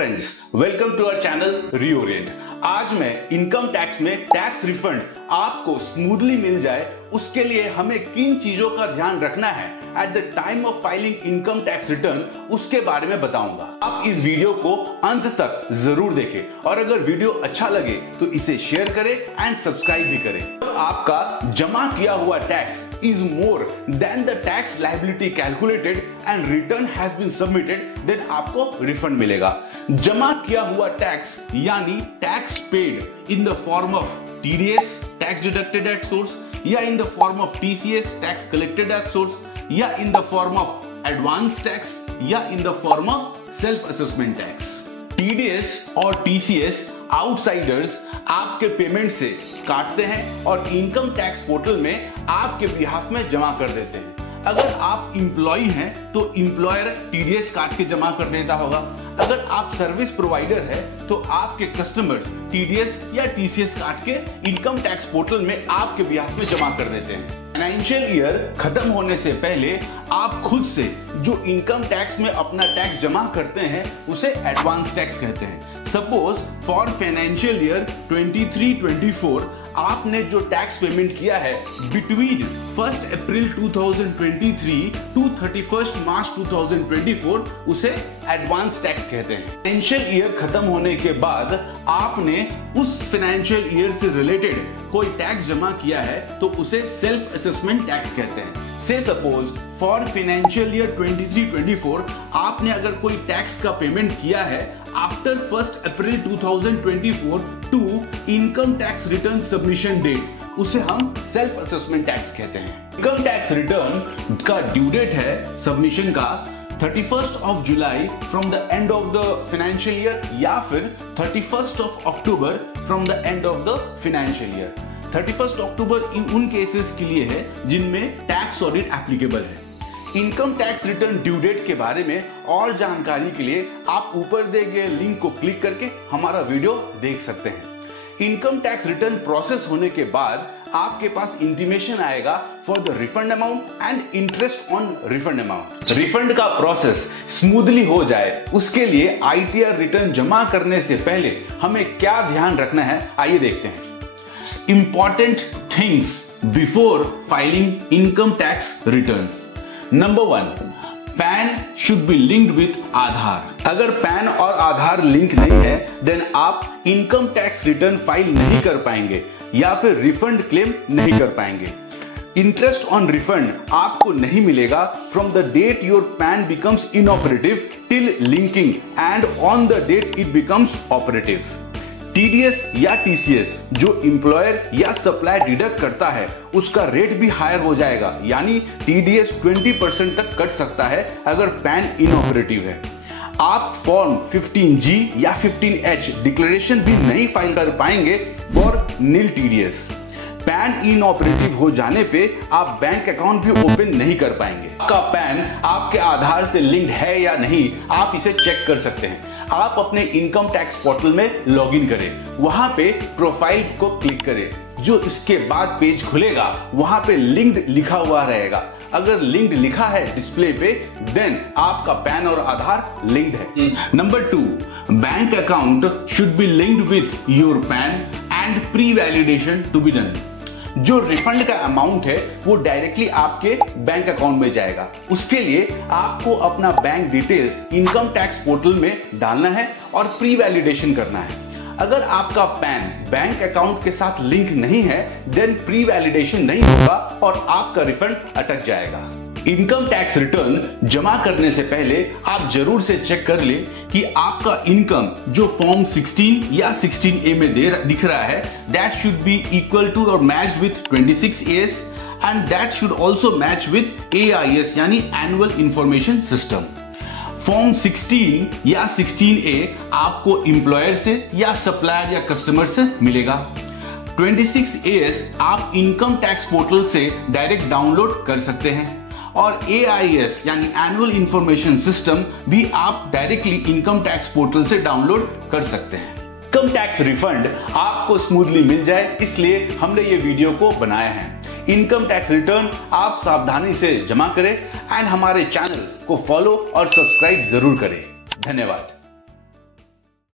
Friends, welcome to our channel Reorient. आज मैं income tax में टैक्स रिफंड आपको स्मूथली मिल जाए उसके लिए हमें किन चीजों का ध्यान रखना है at the time of filing income tax return उसके बारे में बताऊंगा। आप इस वीडियो को अंत तक जरूर देखें और अगर वीडियो अच्छा लगे तो इसे शेयर करें एंड सब्सक्राइब भी करें। आपका जमा किया हुआ tax is more than the tax liability calculated and return has been submitted, then आपको रिफंड मिलेगा। जमा किया हुआ टैक्स यानी tax paid in the form of TDS tax deducted at source, या in the form of TCS tax collected at source, या in the form of advance tax, या in the form of self assessment tax. TDS और TCS outsiders आपके payment से काटते हैं और income tax portal में आपके बिहाफ में जमा कर देते हैं। अगर आप इंप्लॉय हैं तो इंप्लॉयर TDS काट के जमा कर देता होगा। अगर आप सर्विस प्रोवाइडर है तो आपके कस्टमर्स TDS या TCS काट के इनकम टैक्स पोर्टल में आपके बिहाफ में जमा कर देते हैं। फाइनेंशियल ईयर खत्म होने से पहले आप खुद से जो इनकम टैक्स में अपना टैक्स जमा करते हैं उसे एडवांस टैक्स कहते हैं। सपोज फॉर फाइनेंशियल ईयर 23-24 आपने जो टैक्स पेमेंट किया है बिटवीन 1 अप्रैल 2023 टू 31 मार्च 2024 उसे एडवांस टैक्स कहते हैं। फाइनेंशियल ईयर खत्म होने के बाद आपने उस फाइनेंशियल ईयर से रिलेटेड कोई टैक्स जमा किया है तो उसे सेल्फ असेसमेंट टैक्स कहते हैं। से सपोज फॉर फाइनेंशियल ईयर 23-24 आपने अगर कोई टैक्स का पेमेंट किया है after 1 April 2024 to income tax return submission date, उसे हम सेल्फ असेसमेंट टैक्स कहते हैं। इनकम टैक्स रिटर्न का ड्यू डेट है सबमिशन का 31st of July from the end of the financial year, या फिर 31st of October from the end of the financial year. 31st October इन उन cases के लिए है जिनमें टैक्स ऑडिट एप्लीकेबल है। Income tax return due date के बारे में और जानकारी के लिए आप ऊपर दिए गए लिंक को क्लिक करके हमारा वीडियो देख सकते हैं। इनकम टैक्स रिटर्न प्रोसेस होने के बाद आपके पास इंटीमेशन आएगा for the refund amount and interest on refund amount. Refund का प्रोसेस स्मूथली हो जाए उसके लिए ITR रिटर्न जमा करने से पहले हमें क्या ध्यान रखना है, आइए देखते हैं। Important things before filing income tax returns. Number 1, pan should be linked with आधार। अगर पैन और आधार लिंक नहीं है देन आप इनकम टैक्स रिटर्न फाइल नहीं कर पाएंगे या फिर रिफंड क्लेम नहीं कर पाएंगे। इंटरेस्ट ऑन रिफंड आपको नहीं मिलेगा from the date your PAN becomes inoperative till linking and on the date it becomes operative. TDS या TCS जो इंप्लॉयर या सप्लायर डिडक्ट करता है उसका रेट भी हायर हो जाएगा, यानी TDS 20% तक कट सकता है अगर पैन इनऑपरेटिव है। आप फॉर्म 15G या 15H डिक्लेरेशन भी नहीं फाइल कर पाएंगे for nil TDS। PAN inoperative हो जाने पे आप बैंक अकाउंट भी ओपन नहीं कर पाएंगे। आपका पैन आपके आधार से लिंक्ड है या नहीं आप इसे चेक कर सकते हैं। आप अपने इनकम टैक्स पोर्टल में लॉगिन करें, वहां पे प्रोफाइल को क्लिक करें, जो इसके बाद पेज खुलेगा वहां पे लिंक्ड लिखा हुआ रहेगा। अगर लिंक्ड लिखा है डिस्प्ले पे देन आपका पैन और आधार लिंक्ड है। Number 2, bank account should be linked with your PAN and pre validation to be done. जो रिफंड का अमाउंट है वो डायरेक्टली आपके बैंक अकाउंट में जाएगा। उसके लिए आपको अपना bank details income tax portal में डालना है और प्री वैलिडेशन करना है। अगर आपका पैन बैंक अकाउंट के साथ लिंक नहीं है देन प्री वैलिडेशन नहीं होगा और आपका रिफंड अटक जाएगा। इनकम टैक्स रिटर्न जमा करने से पहले आप जरूर से चेक कर ले कि आपका इनकम जो फॉर्म 16 या 16A में दिख रहा है that should be equal to और matched with 26AS and that should also match with AIS यानी एनुअल इंफॉर्मेशन सिस्टम। फॉर्म 16 या 16A आपको इंप्लॉयर से या सप्लायर या कस्टमर से मिलेगा। 26AS आप इनकम टैक्स पोर्टल से डायरेक्ट डाउनलोड कर सकते हैं और AIS यानी एनुअल इंफॉर्मेशन सिस्टम भी आप डायरेक्टली इनकम टैक्स पोर्टल से डाउनलोड कर सकते हैं। इनकम टैक्स रिफंड आपको स्मूथली मिल जाए इसलिए हमने ये वीडियो को बनाया है। इनकम टैक्स रिटर्न आप सावधानी से जमा करें एंड हमारे चैनल को फॉलो और सब्सक्राइब जरूर करें। धन्यवाद।